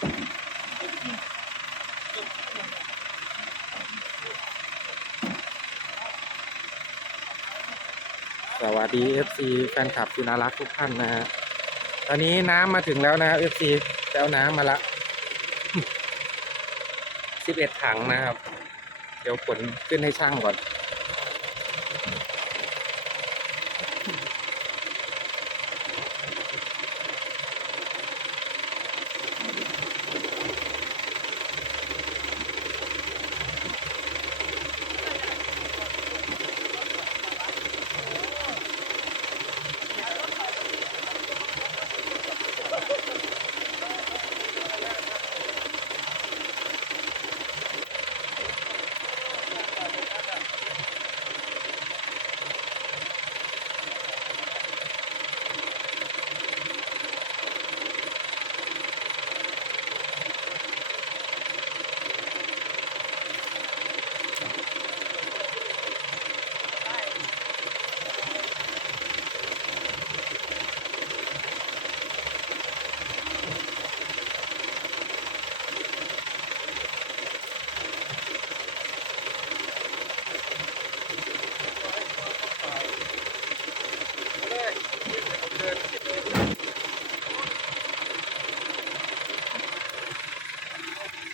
สวัสดี FC แฟนคลับที่น่ารักทุกท่านนะฮะ ตอนนี้น้ำมาถึงแล้วนะครับ FC จะเอาน้ำมาละ 11 ถังนะครับ เดี๋ยวขนขึ้นให้ช่างก่อน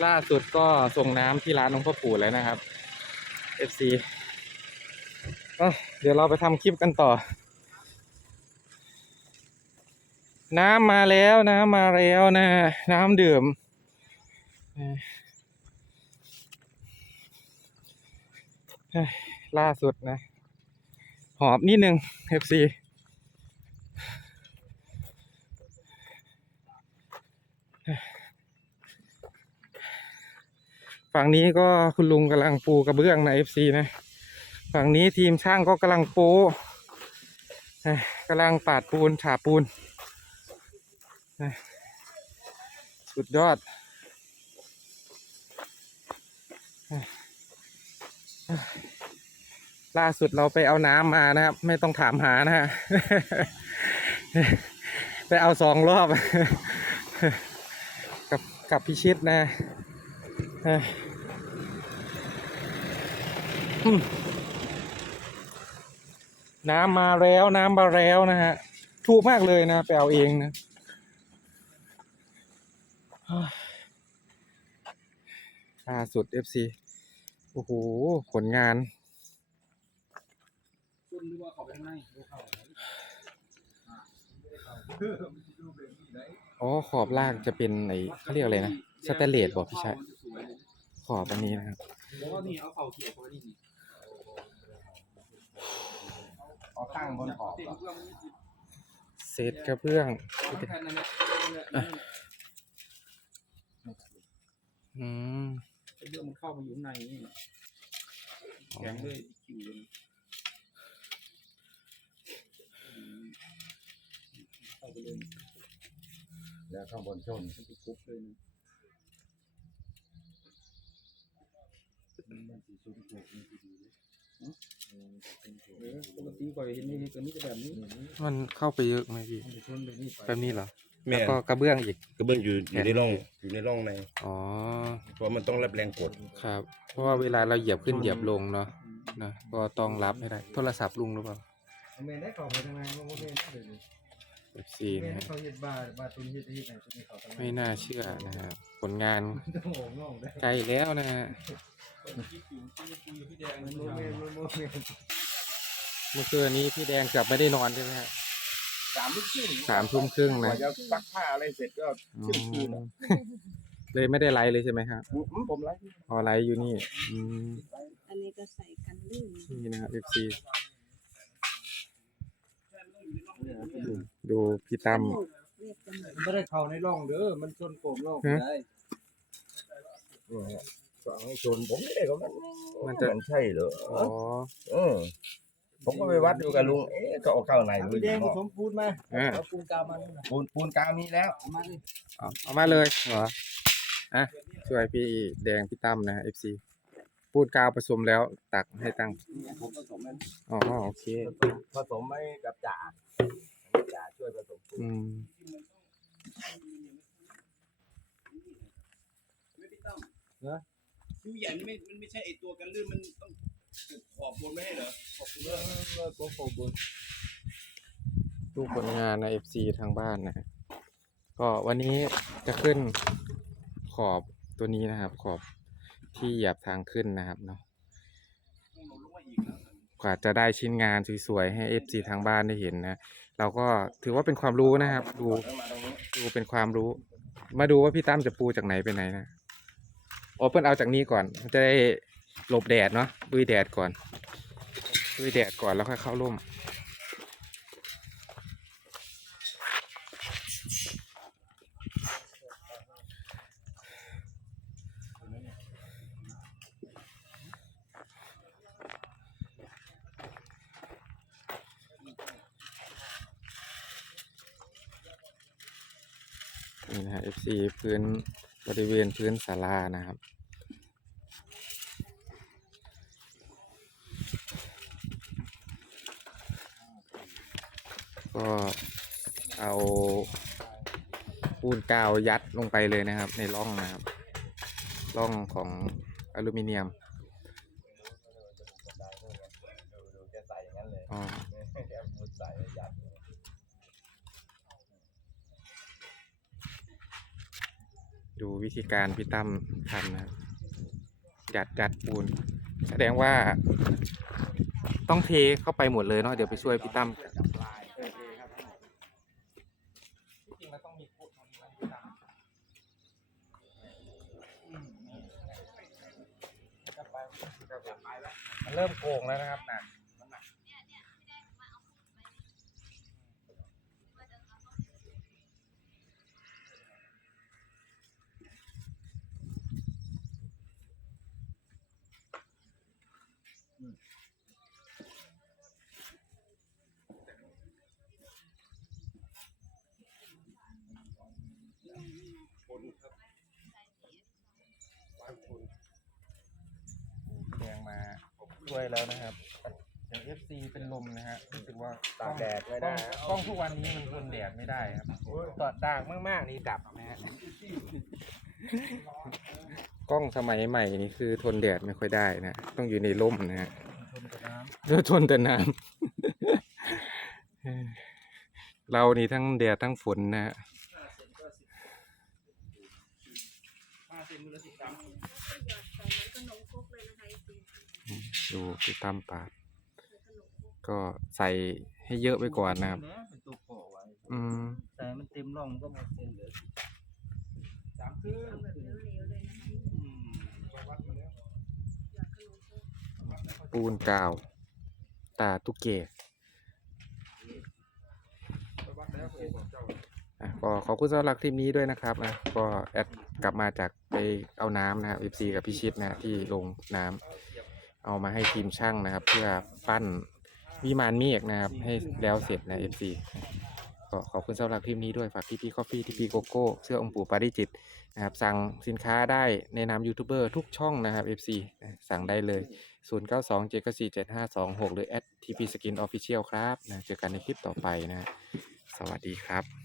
ล่าสุดก็ส่งน้ำที่ร้านหลวงพ่อปู่แล้วนะครับ FC ก็เดี๋ยวเราไปทำคลิปกันต่อ น้ำมาแล้วน้ำมาแล้วนะ น้ำดื่มล่าสุดนะ หอบนิดนึง FC ฝั่งนี้ก็คุณลุงกำลังปูกระเบื้องใน FC นะ ฝั่งนี้ทีมช่างก็กำลังปูเอ้ยกำลังปาดปูนฉาปูน สุดยอด ล่าสุดเราไปเอาน้ำมานะครับ ไม่ต้องถามหานะฮะ ไปเอาสองรอบ กับกับพิชิตนะ น้ำมาแล้วน้ำมาแล้วนะฮะ ถูกมากเลยนะไปเอาเองนะเฮ้ยล่าสุด FC โอ้โห ผลงานคุณนึกว่าเขาไปข้างในดูเขาอ๋อ ขอบล่างจะเป็นไอเขาเรียกอะไรนะ สแตนเลสบอกพี่ชายขอบอันนี้นะครับบอกว่านี่ เอาเข่าเขียวเขานี่นี่เอาตั้งบนขอบเต็มอะเครื่องนี่สิเศษกระเบื้องเอาแค่นั้นแหละอืมเรื่องมันเข้ามาอยู่ข้างในนี่แข็งเลยคิวเลยเข้าไปเลยแล้วข้างบนชนมันจะคุบเลยนะมันสีชุ่มถูกมันสีดีเลยเออ ปกติก่อนเห็นนี่ตัวนี้จะแบบนี้มันเข้าไปเยอะไหมพี่มันจะชนแบบนี้ไปแบบนี้เหรอแม่แล้วก็กระเบื้องอีก กระเบื้องอยู่อยู่ในร่องอยู่ในร่องใน อ๋อ เพราะมันต้องรับแรงกดครับ เพราะว่าเวลาเราเหยียบขึ้นเหยียบลงเนาะนะก็ต้องรับให้ได้ โทรศัพท์ลุงหรือเปล่าเมนได้เข้าไปทางไหนมันก็เมนได้เลย FC เมนนะให้ฮะเขาเฮ็ดบาร์บาร์ตุนเฮ็ดที่ไหนตุนให้เขาทางไหนไม่น่าเชื่อนะครับผลงานต้องโง่งงได้ใกล้แล้วนะฮะคิดอยู่ที่คุยกับพี่แดงมันมันโมเมนมันโมเมนเมื่อคืนนี้พี่แดงเกือบไม่ได้นอนใช่ไหมฮะสามลูกครึ่งสามทุ่มครึ่งกนะว่าจะซักผ้าอะไรเสร็จก็อืเที่ยงคืนมอะเลยไม่ได้ไลฟ์เลยใช่ไหมครับอืมผมไลฟ์ออไลฟ์อยู่นี่อืมอันนี้ก็ใส่กันลื่นนี่นะครับ FC ดูพี่ตั้มเรียกจมูกไม่ได้เข้าในร่องเด้อ มันชนโป่งร่องฮะได้เนี่ยก็เอาให้ชนผมไม่ได้ก็มันมันจะมันใช่เหรออ๋อเออผมก็ไปวัดดูกับลุง เอ๊ะก็เอาเข้าในลุงแดงผสมปูนมาอ่าเอาปูนกาวมานี่นะปูนปูนกาวมีแล้วเอามาดิเอาเอามาเลยเหรออะช่วยพี่แดงพี่ตั้มนะ FC พูดกาวผสมแล้วตักให้ตั้งผมผสมมันอ๋อโอเคผสมไว้กับจ่าจ่าช่ วยผสมปูนอืมดูใหญ่มันไม่มันไม่ใช่ไอตัวกันลื่นมันต้องขอบบนไม่ให้เหรอขอบคุณเลยก็ขอบคุณดูผลงานใน FC ทางบ้านนะฮะก็วันนี้จะขึ้นขอบตัวนี้นะครับ ขอบที่เหยียบทางขึ้นนะครับเนาะกว่าจะได้ชิ้นงานสวยๆให้ FC ทางบ้านได้เห็นนะ เราก็ถือว่าเป็นความรู้นะครับ ดูดูเป็นความรู้ มาดูว่าพี่ตั้มจะปูจากไหนไปไหนนะโอเปิลเอาจากนี้ก่อนมันจะได้หลบแดดเนาะดุยแดดก่อนดุยแดดก่อนแล้วค่อยเข้าร่ม นี่นะฮะ FC พื้นบริเวณพื้นศาลานะครับ ก็เอาปูนกาวยัดลงไปเลยนะครับ ในร่องนะครับร่องของอลูมิเนียมดูดูแกใส่อย่างนั้นเลยอ๋อ แกมุ ดูวิธีการพี่ตั้มทำนะยัดยัดปูน แสดงว่า ต้องเทเข้าไปหมดเลยเนาะเดี๋ยวไปช่วยพี่ตั้มมันต้องมีพูดมันพี่ตั้มมันเริ่มโกงแล้วนะครับนักมันหนัก บ้านคุณแดงมาผม ช่วยแล้วนะครับอย่าง FC เป็นลมนะฮะรู้สึกว่าตากแดดไม่ได้กล้องทุกวันนี้มันทนแดดไม่ได้ครับตอดด่างมากๆนี่ดับนะฮะกล้องสมัยใหม่นี่คือทนแดดไม่ค่อยได้นะ ต้องอยู่ในร่มนะฮะเดี๋ยวทนแต่น้ำ เรานี่ทั้งแดดทั้งฝนนะฮะ ห้าสิบมือละสิบสาม หยอดใส่เหมือนขนมครกเลยนะคะ จริงดูพี่ตั้มปาดใส่ขนมครกก็ใส่ให้เยอะไปก่อนนะครับ เป็นตัวโผล่ไว้อืมแต่มันเต็มร่องก็หมดเส้นเหลือสามครึ่งทำแบบเหลวๆเลยนะคะอืมหยอดขนมครกปูนกาว ตาตุกเกะอะก็ขอบคุณสำหรับคลิปนี้ด้วยนะครับนะก็แอดกลับมาจากไปเอาน้ำนะครับ FC กับพี่ชิดนะที่ลงน้ำ เอามาให้ทีมช่างนะครับ เพื่อปั้นวิมานเมฆนะครับ ให้แล้วเสร็จนะ FC ก็ขอบคุณสำหรับคลิปนี้ด้วยฝากที่พี่กาแฟที่พี่โกโก้เสื้อองค์ปู่ปาริจิตนะครับ สั่งสินค้าได้ในนามยูทูบเบอร์ทุกช่องนะครับ FC นะสั่งได้เลย 0 9 2 7 4 7 5 2 6 หรือ at tp skin official ครับนะเจอกันในคลิปต่อไปนะ สวัสดีครับ